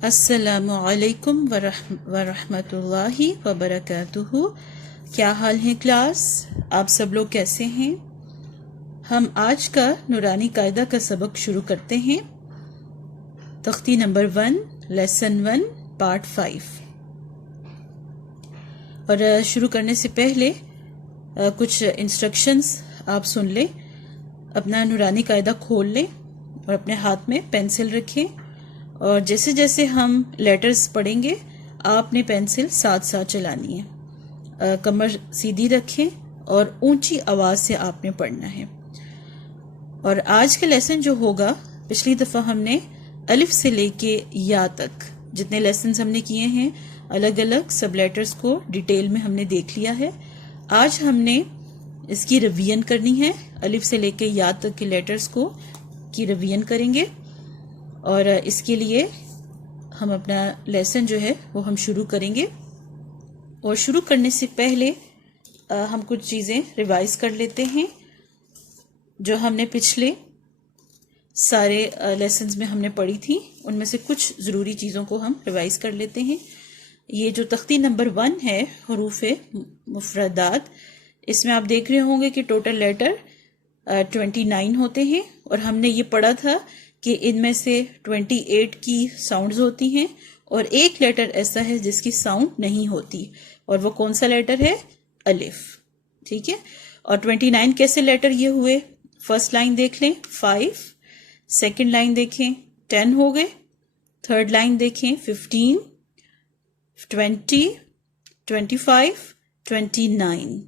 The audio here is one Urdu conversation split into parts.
السلام علیکم ورحمۃ اللہ وبرکاتہ۔ کیا حال ہے کلاس؟ آپ سب لوگ کیسے ہیں؟ ہم آج کا نورانی قاعدہ کا سبق شروع کرتے ہیں۔ تختی نمبر 1، لیسن 1، پارٹ 5۔ اور شروع کرنے سے پہلے کچھ انسٹرکشنز آپ سن لیں۔ اپنا نورانی قاعدہ کھول لیں اور اپنے ہاتھ میں پینسل رکھیں، اور جیسے جیسے ہم لیٹرز پڑھیں گے آپ نے پینسل ساتھ ساتھ چلانی ہے۔ کمر سیدھی رکھیں اور اونچی آواز سے آپ نے پڑھنا ہے۔ اور آج کا لیسن جو ہوگا، پچھلی دفعہ ہم نے الف سے لے کے یا تک جتنے لیسنز ہم نے کیے ہیں، الگ الگ سب لیٹرز کو ڈیٹیل میں ہم نے دیکھ لیا ہے۔ آج ہم نے اس کی ریویژن کرنی ہے، الف سے لے کے یا تک کے لیٹرز کی ریویژن کریں گے۔ اور اس کے لیے ہم اپنا لیسن جو ہے وہ ہم شروع کریں گے۔ اور شروع کرنے سے پہلے ہم کچھ چیزیں ریوائز کر لیتے ہیں جو ہم نے پچھلے سارے لیسنز میں ہم نے پڑھی تھی۔ ان میں سے کچھ ضروری چیزوں کو ہم ریوائز کر لیتے ہیں۔ یہ جو تختی نمبر 1 ہے، حروف مفردات، اس میں آپ دیکھ رہے ہوں گے کہ ٹوٹل لیٹر 29 ہوتے ہیں، اور ہم نے یہ پڑھا تھا کہ ان میں سے 28 کی ساؤنڈز ہوتی ہیں اور ایک لیٹر ایسا ہے جس کی ساؤنڈ نہیں ہوتی، اور وہ کون سا لیٹر ہے؟ الف۔ ٹھیک ہے، اور 29 کیسے لیٹر یہ ہوئے؟ فرسٹ لائن دیکھ لیں 5، سیکنڈ لائن دیکھیں 10 ہو گئے، تھرڈ لائن دیکھیں 15، 20، 25، 29۔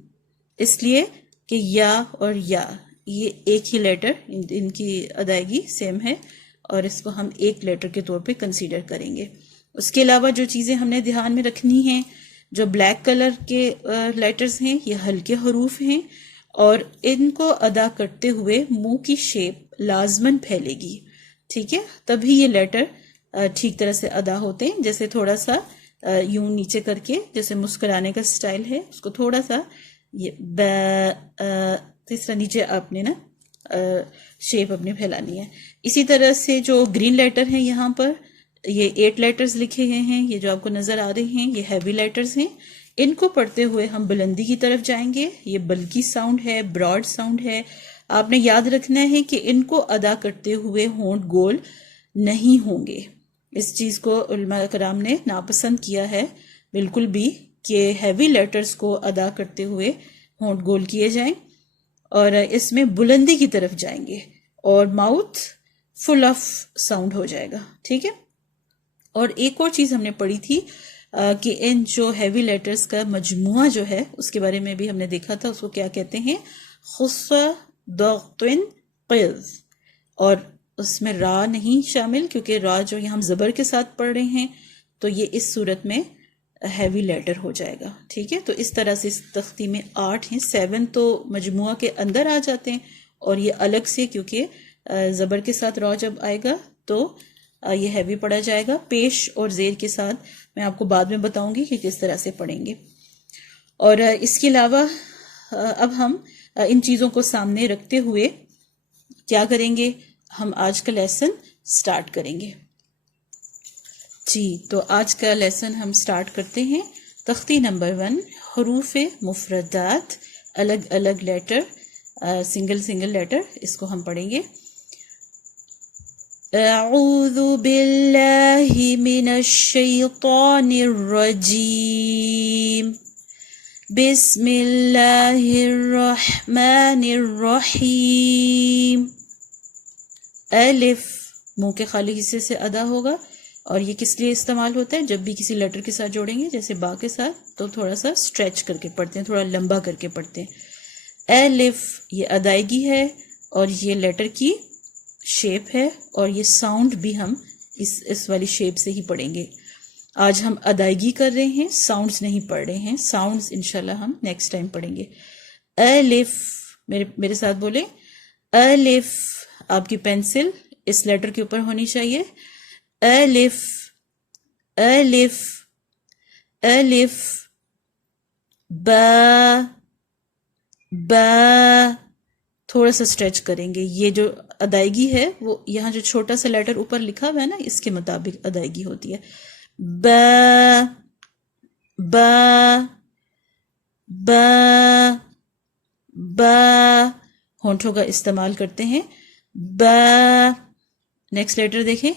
اس لیے کہ یا اور یا یہ ایک ہی لیٹر، ان کی ادائیگی سیم ہے، اور اس کو ہم ایک لیٹر کے طور پہ کنسیڈر کریں گے۔ اس کے علاوہ جو چیزیں ہم نے دھیان میں رکھنی ہیں، جو بلیک کلر کے لیٹرز ہیں، یہ ہلکے حروف ہیں، اور ان کو ادا کرتے ہوئے منہ کی شیپ لازماً پھیلے گی۔ ٹھیک ہے، تبھی یہ لیٹر ٹھیک طرح سے ادا ہوتے ہیں۔ جیسے تھوڑا سا یوں نیچے کر کے، جیسے مسکرانے کا سٹائل ہے، اس کو تھوڑا سا یہ تیسرا نیچے آپ نے نا شیپ اپنی پھیلانی ہے۔ اسی طرح سے جو گرین لیٹر ہیں، یہاں پر یہ 8 لیٹرز لکھے گئے ہیں، یہ جو آپ کو نظر آ رہے ہیں یہ ہیوی لیٹرز ہیں۔ ان کو پڑھتے ہوئے ہم بلندی کی طرف جائیں گے۔ یہ بلکی ساؤنڈ ہے، براڈ ساؤنڈ ہے۔ آپ نے یاد رکھنا ہے کہ ان کو ادا کرتے ہوئے ہونٹ گول نہیں ہوں گے۔ اس چیز کو علماء کرام نے ناپسند کیا ہے بالکل بھی، کہ ہیوی لیٹرز کو ادا کرتے ہوئے ہونٹ گول کیے جائیں، اور اس میں بلندی کی طرف جائیں گے اور ماؤتھ فل آف ساؤنڈ ہو جائے گا۔ ٹھیک ہے، اور ایک اور چیز ہم نے پڑھی تھی کہ ان جو ہیوی لیٹرز کا مجموعہ جو ہے اس کے بارے میں بھی ہم نے دیکھا تھا، اس کو کیا کہتے ہیں؟ خص ضغط قذ، اور اس میں را نہیں شامل، کیونکہ را جو یہاں ہم زبر کے ساتھ پڑھ رہے ہیں تو یہ اس صورت میں ہیوی لیٹر ہو جائے گا۔ ٹھیک ہے، تو اس طرح سے اس تختی میں 8 ہیں، 7 تو مجموعہ کے اندر آ جاتے ہیں، اور یہ الگ سے، کیونکہ زبر کے ساتھ را جب آئے گا تو یہ ہیوی پڑھا جائے گا۔ پیش اور زیر کے ساتھ میں آپ کو بعد میں بتاؤں گی کہ کس طرح سے پڑھیں گے۔ اور اس کے علاوہ اب ہم ان چیزوں کو سامنے رکھتے ہوئے کیا کریں گے؟ ہم آج کا لیسن سٹارٹ کریں گے۔ جی، تو آج کا لیسن ہم سٹارٹ کرتے ہیں۔ تختی نمبر 1، حروف مفردات، الگ الگ لیٹر، سنگل لیٹر، اس کو ہم پڑھیں گے۔ اعوذ باللہ من الشیطان الرجیم، بسم اللہ الرحمن الرحیم۔ الف منہ کے خالی حصے سے ادا ہوگا، اور یہ کس لیے استعمال ہوتا ہے؟ جب بھی کسی لیٹر کے ساتھ جوڑیں گے، جیسے با کے ساتھ، تو تھوڑا سا اسٹریچ کر کے پڑھتے ہیں، تھوڑا لمبا کر کے پڑھتے ہیں۔ الف یہ ادائیگی ہے، اور یہ لیٹر کی شیپ ہے، اور یہ ساؤنڈ بھی ہم اس والی شیپ سے ہی پڑھیں گے۔ آج ہم ادائیگی کر رہے ہیں، ساؤنڈز نہیں پڑھ رہے ہیں۔ ساؤنڈز انشاءاللہ ہم نیکسٹ ٹائم پڑھیں گے۔ الف، میرے ساتھ بولیں، الف۔ آپ کی پینسل اس لیٹر کے اوپر ہونی چاہیے۔ الف، الف، الف۔ با، با، تھوڑا سا اسٹریچ کریں گے۔ یہ جو ادائیگی ہے وہ یہاں جو چھوٹا سا لیٹر اوپر لکھا ہوا ہے نا اس کے مطابق ادائیگی ہوتی ہے. ب ب ب ب ہونٹوں کا استعمال کرتے ہیں. ب. نیکسٹ لیٹر دیکھیں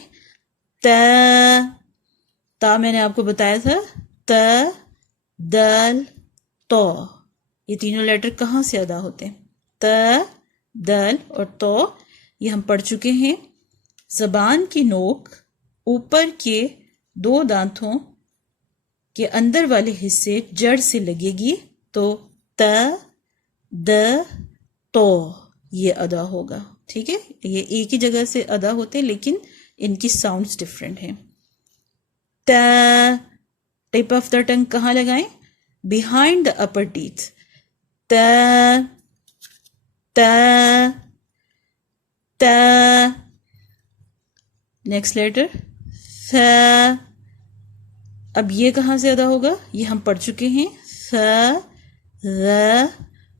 ت. تا میں نے آپ کو بتایا تھا ت دل تو. یہ تینوں لیٹر کہاں سے ادا ہوتے ہیں؟ ت دل اور تو. یہ ہم پڑھ چکے ہیں. زبان کی نوک اوپر کے 2 دانتوں کے اندر والے حصے جڑ سے لگے گی تو ت د تو یہ ادا ہوگا. ٹھیک ہے، یہ ایک ہی جگہ سے ادا ہوتے ہیں لیکن ان کی ساؤنڈز ڈفرینٹ ہیں. ت. ٹپ آف دا ٹنگ کہاں لگائیں؟ Behind the upper teeth. ت ت ت. نیکسٹ لیٹر ث. اب یہ کہاں سے ادا ہوگا؟ یہ ہم پڑھ چکے ہیں. ث ر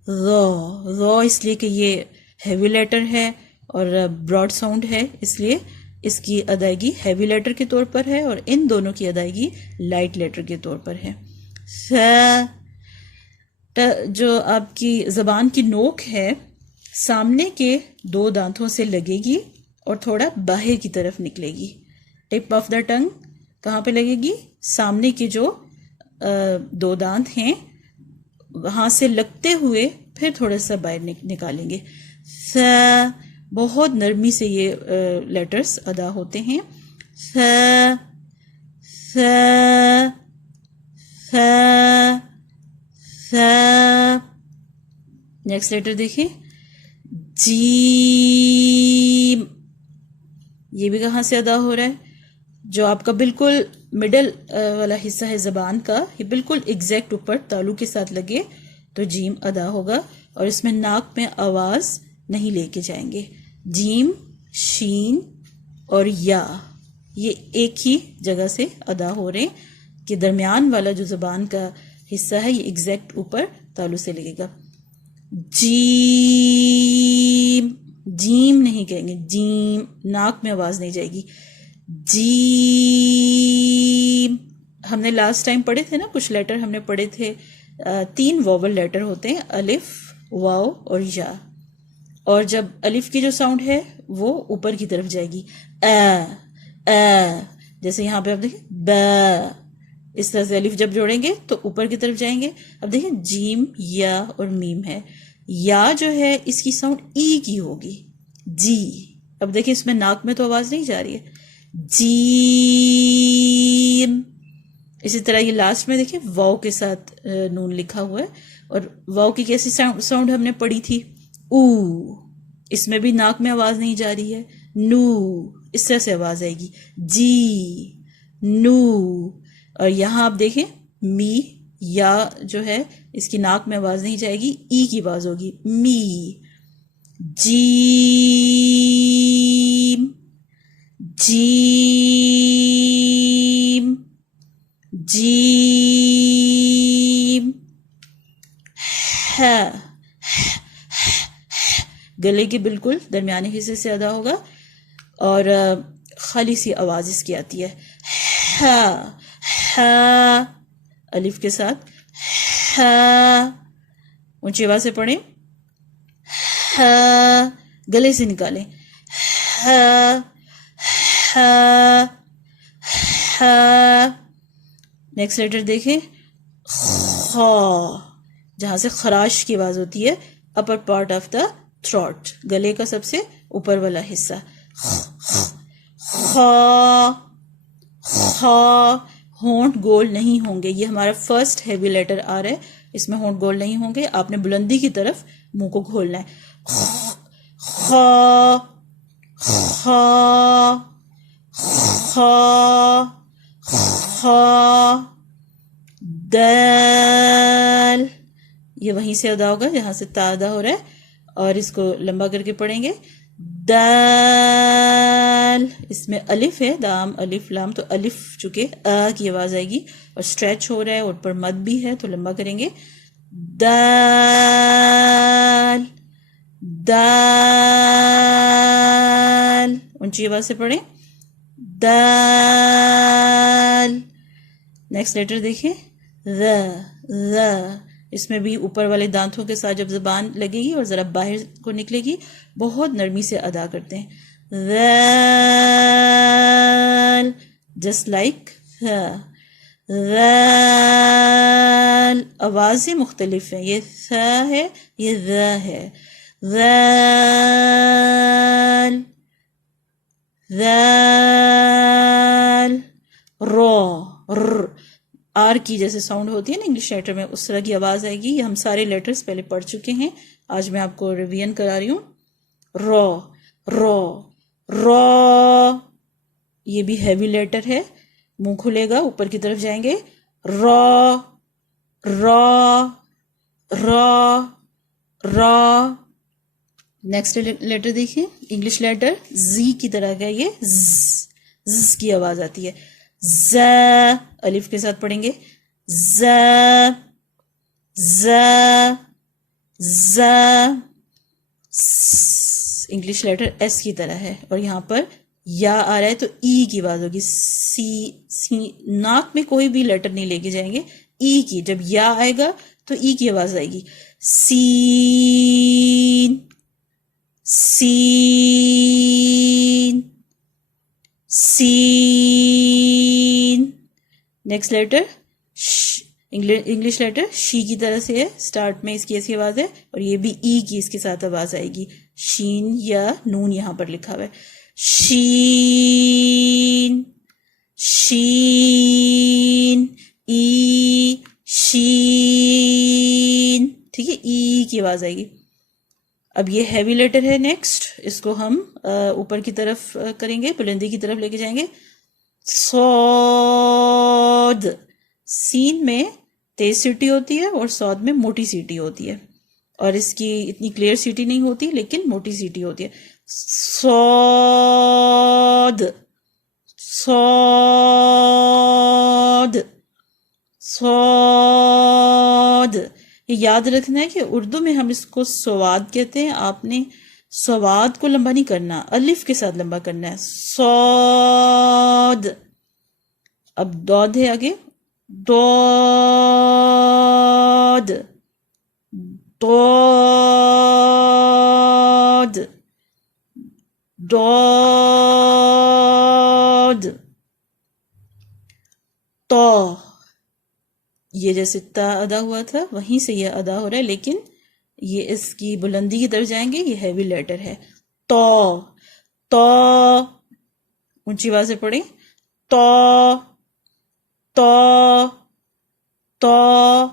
رو اس لیے کہ یہ ہیوی لیٹر ہے اور براڈ ساؤنڈ ہے، اس لیے اس کی ادائیگی ہیوی لیٹر کے طور پر ہے اور ان دونوں کی ادائیگی لائٹ لیٹر کے طور پر ہے. ث. جو آپ کی زبان کی نوک ہے سامنے کے 2 دانتوں سے لگے گی اور تھوڑا باہر کی طرف نکلے گی. ٹپ آف دا ٹنگ کہاں پہ لگے گی؟ سامنے کے جو 2 دانت ہیں وہاں سے لگتے ہوئے پھر تھوڑا سا باہر نکالیں گے. ث. بہت نرمی سے یہ لیٹرز ادا ہوتے ہیں. ث ث ث ث. نیکسٹ لیٹر دیکھیں جیم. یہ بھی کہاں سے ادا ہو رہا ہے؟ جو آپ کا بالکل مڈل والا حصہ ہے زبان کا، یہ بالکل ایگزیکٹ اوپر تالو کے ساتھ لگے تو جیم ادا ہوگا اور اس میں ناک میں آواز نہیں لے کے جائیں گے. جیم، شین اور یا یہ ایک ہی جگہ سے ادا ہو رہے ہیں کہ درمیان والا جو زبان کا حصہ ہے یہ ایگزیکٹ اوپر تالو سے لگے گا. جیم. جیم نہیں کہیں گے، جیم ناک میں آواز نہیں جائے گی. جیم. ہم نے لاسٹ ٹائم پڑھے تھے نا کچھ لیٹر ہم نے پڑھے تھے 3 ووول لیٹر ہوتے ہیں، الف، واو اور یا. اور جب الف کی جو ساؤنڈ ہے وہ اوپر کی طرف جائے گی. جیسے یہاں پہ آپ دیکھیں ب. اس طرح سے الف جب جوڑیں گے تو اوپر کی طرف جائیں گے. اب دیکھیں جیم، یا اور میم ہے. یا جو ہے اس کی ساؤنڈ ای کی ہوگی، جی. اب دیکھیں اس میں ناک میں تو آواز نہیں جا رہی ہے. جیم. اسی طرح یہ لاسٹ میں دیکھیں واو کے ساتھ نون لکھا ہوا ہے اور واو کی کیسی ساؤنڈ ہم نے پڑھی تھی؟ او. اس میں بھی ناک میں آواز نہیں جا رہی ہے. نو. اس طرح سے آواز آئے گی. جی، نو. اور یہاں آپ دیکھیں می، یا جو ہے اس کی ناک میں آواز نہیں جائے گی، ای کی آواز ہوگی. می. جیم جیم جیم. ہے گلے کے بالکل درمیانی حصے سے ادا ہوگا اور خالی سی آواز اس کی آتی ہے. الف کے ساتھ. اونچی آواز سے پڑھیں، گلے سے نکالیں. نیکسٹ لیٹر دیکھیں خا. جہاں سے خراش کی آواز ہوتی ہے، upper part of the throat, گلے کا سب سے اوپر والا حصہ. خا. خا. ہونٹ گول نہیں ہوں گے، یہ ہمارا فرسٹ ہیوی لیٹر آ رہا ہے، اس میں ہونٹ گول نہیں ہوں گے. آپ نے بلندی کی طرف منہ کو کھولنا ہے. خا خا خا خا. دال. یہ وہیں سے ادا ہوگا جہاں سے تا ادا ہو رہا ہے اور اس کو لمبا کر کے پڑھیں گے. دال. اس میں الف ہے، دام الف لام، تو الف چکے کی آواز آئے گی اور اسٹریچ ہو رہا ہے اور پر مد بھی ہے تو لمبا کریں گے. دال دال، اونچی آواز سے پڑھیں، دال. نیکسٹ لیٹر دیکھیں، ر. ر اس میں بھی اوپر والے دانتوں کے ساتھ جب زبان لگے گی اور ذرا باہر کو نکلے گی بہت نرمی سے ادا کرتے ہیں. ذال جسٹ لائک ذال. آوازیں مختلف ہیں، یہ ث ہے، یہ ذ ہے. ذال ذال. رو. ر آر کی جیسے ساؤنڈ ہوتی ہے نا انگلش لیٹر میں، اس طرح کی آواز آئے گی. یہ ہم سارے لیٹرز پہلے پڑھ چکے ہیں، آج میں آپ کو ریویژن کرا رہی ہوں. رو. رو. رو یہ بھی ہیوی لیٹر ہے، منہ کھلے گا، اوپر کی طرف جائیں گے. رو. رو. رو. رو. نیکسٹ لیٹر دیکھیں، انگلش لیٹر زی کی طرح کا، یہ ز کی آواز آتی ہے. ز الف کے ساتھ پڑھیں گے. ز. ز. ز. انگلش لیٹر ایس کی طرح ہے، اور یہاں پر یا آ رہا ہے تو ای کی آواز ہوگی. سی ناک میں کوئی بھی لیٹر نہیں لے کے جائیں گے. ای کی جب یا آئے گا تو ای کی آواز آئے گی. سین. سین. سین. نیکسٹ لیٹر انگلش لیٹر شی کی طرح سے ہے، سٹارٹ میں اس کی ایسی آواز ہے، اور یہ بھی ای کی اس کے ساتھ آواز آئے گی. شین یا نون یہاں پر لکھا ہوا ہے. شین. شین. ای. شین. ٹھیک ہے، ای کی آواز آئے گی. اب یہ ہیوی لیٹر ہے. نیکسٹ اس کو ہم اوپر کی طرف کریں گے، بلندی کی طرف لے کے جائیں گے. صاد. سین میں تیز سیٹی ہوتی ہے اور صاد میں موٹی سیٹی ہوتی ہے، اور اس کی اتنی کلیئر سیٹی نہیں ہوتی لیکن موٹی سیٹی ہوتی ہے. صاد. صاد. صاد. یہ یاد رکھنا ہے کہ اردو میں ہم اس کو سواد کہتے ہیں. آپ نے سواد کو لمبا نہیں کرنا، الف کے ساتھ لمبا کرنا ہے. صاد. اب دود ہے آگے. دود. دود. دود. تو یہ جیسے تا ادا ہوا تھا وہیں سے یہ ادا ہو رہا ہے، لیکن یہ اس کی بلندی کی طرف جائیں گے. یہ ہیوی لیٹر ہے. تو. تو اونچی آواز سے پڑھیں. تو. تو. تو.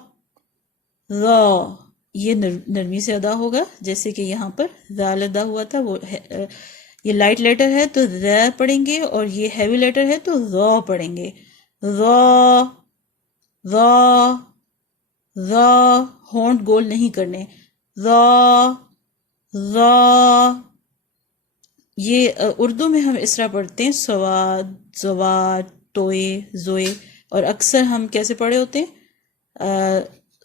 را. یہ نرمی سے ادا ہوگا، جیسے کہ یہاں پر ذال ادا ہوا تھا. وہ یہ لائٹ لیٹر ہے تو ر پڑھیں گے، اور یہ ہیوی لیٹر ہے تو را پڑھیں گے. را. را. را. ہونٹ گول نہیں کرنے. را. را. یہ اردو میں ہم اس طرح پڑھتے ہیں، سواد، زواد، توئے، زوئے، اور اکثر ہم کیسے پڑھے ہوتے ہیں،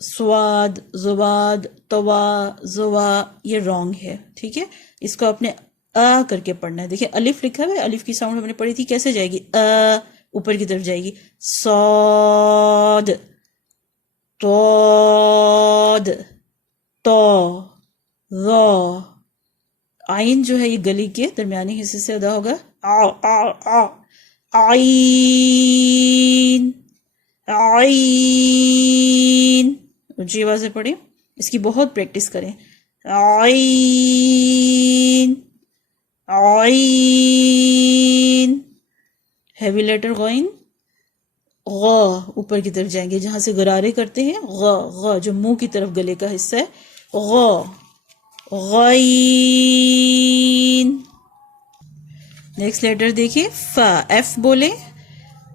سواد، زواد، توا، زوا. یہ رانگ ہے. ٹھیک ہے، اس کو اپنے کر کے پڑھنا ہے. دیکھیں الف لکھا ہوا ہے، الف کی ساؤنڈ ہم نے پڑھی تھی، کیسے جائے گی؟ اوپر کی طرف جائے گی. صاد. تود. تو. را. آئین جو ہے یہ گلی کے درمیانی حصے سے ادا ہوگا. آئین. آئین. اونچی آواز سے پڑھیں، اس کی بہت پریکٹس کریں. آئین. آئین. Heavy letter غین. غا اوپر کی طرف جائیں گے، جہاں سے غرارے کرتے ہیں. غا. غا جو منہ کی طرف گلے کا حصہ ہے. غا. غین. نیکسٹ لیٹر دیکھیے، فا. ایف بولیں.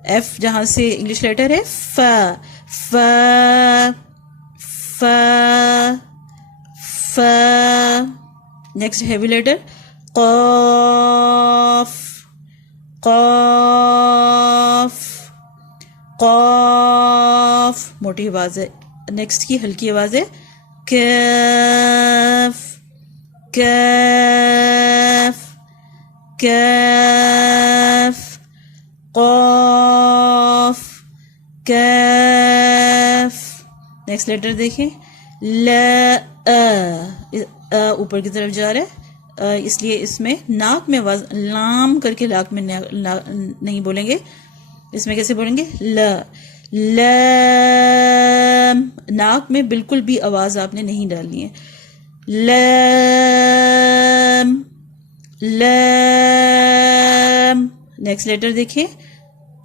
ایف جہاں سے انگلش لیٹر ہے. فا. فا. فا. فا. نیکسٹ ہیوی لیٹر قاف. قاف. قاف موٹی آواز ہے. نیکسٹ کی ہلکی آواز ہے. کیف. کاف کاف قاف کاف. نیکسٹ لیٹر دیکھیں لا اوپر کی طرف جا رہا ہے اس لیے اس میں ناک میں آواز لام کر کے لاک میں نہیں بولیں گے. اس میں کیسے بولیں گے لام. ناک میں بالکل بھی آواز آپ نے نہیں ڈالنی ہے. لام لام. نیکسٹ لیٹر دیکھیں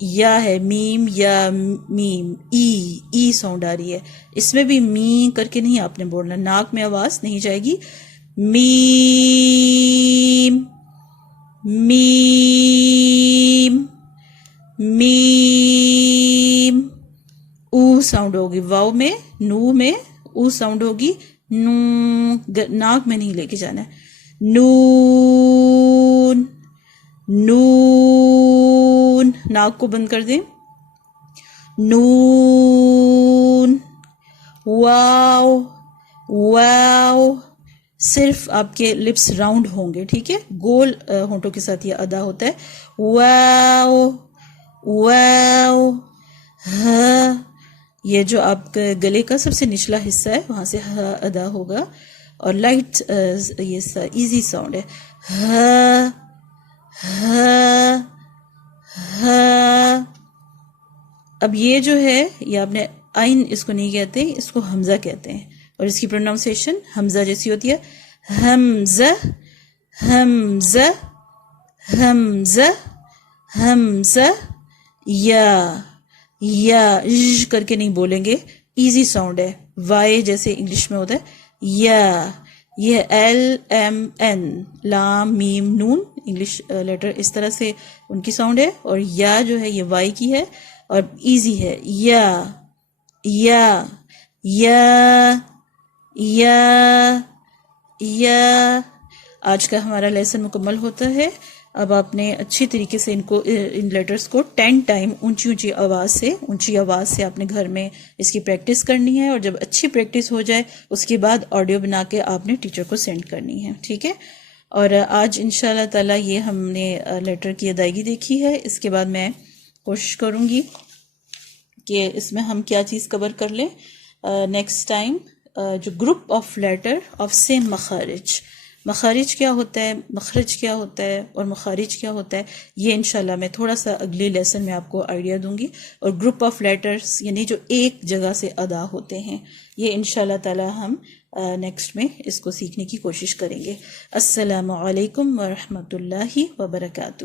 یا ہے میم یا میم ای ساؤنڈ آ رہی ہے. اس میں بھی می کر کے نہیں آپ نے بولنا, ناک میں آواز نہیں جائے گی. میم میم میم. او ساؤنڈ ہوگی واؤ میں, نو میں او ساؤنڈ ہوگی. نو ناک میں نہیں لے کے جانا ہے. نون نون. ناک کو بند کر دیں. نون. واو واو. صرف آپ کے لپس راؤنڈ ہوں گے, ٹھیک ہے, گول ہونٹوں کے ساتھ یہ ادا ہوتا ہے. واو واو. ہاں, یہ جو آپ کے گلے کا سب سے نچلا حصہ ہے وہاں سے ہاں ادا ہوگا, اور لائٹ یہ ایزی ساؤنڈ ہے. ہاں ہاں ہاں. اب یہ جو ہے یہ آپ نے آئین اس کو نہیں کہتے, اس کو حمزہ کہتے ہیں, اور اس کی پروناؤنسیشن حمزہ جیسی ہوتی ہے. حمزہ حمزہ حمزہ حمزہ. یا کر کے نہیں بولیں گے, ایزی ساؤنڈ ہے, وائے جیسے انگلش میں ہوتا ہے. یا یہ ایل ایم این لام میم نون انگلش لیٹر اس طرح سے ان کی ساؤنڈ ہے, اور یا جو ہے یہ وائی کی ہے اور ایزی ہے. یا یا یا یا یا. آج کا ہمارا لیسن مکمل ہوتا ہے. اب آپ نے اچھی طریقے سے ان لیٹرز کو 10 ٹائم اونچی آواز سے آپ نے گھر میں اس کی پریکٹس کرنی ہے, اور جب اچھی پریکٹس ہو جائے اس کے بعد آڈیو بنا کے آپ نے ٹیچر کو سینڈ کرنی ہے, ٹھیک ہے. اور آج انشاءاللہ تعالی یہ ہم نے لیٹر کی ادائیگی دیکھی ہے. اس کے بعد میں کوشش کروں گی کہ اس میں ہم کیا چیز کور کر لیں نیکسٹ ٹائم. جو group of letter of same مخارج, مخارج کیا ہوتا ہے, مخرج کیا ہوتا ہے, اور مخارج کیا ہوتا ہے, یہ انشاءاللہ میں تھوڑا سا اگلی لیسن میں آپ کو آئیڈیا دوں گی. اور گروپ آف لیٹرز یعنی جو ایک جگہ سے ادا ہوتے ہیں, یہ انشاءاللہ تعالی ہم نیکسٹ میں اس کو سیکھنے کی کوشش کریں گے. السلام علیکم ورحمۃ اللہ وبرکاتہ.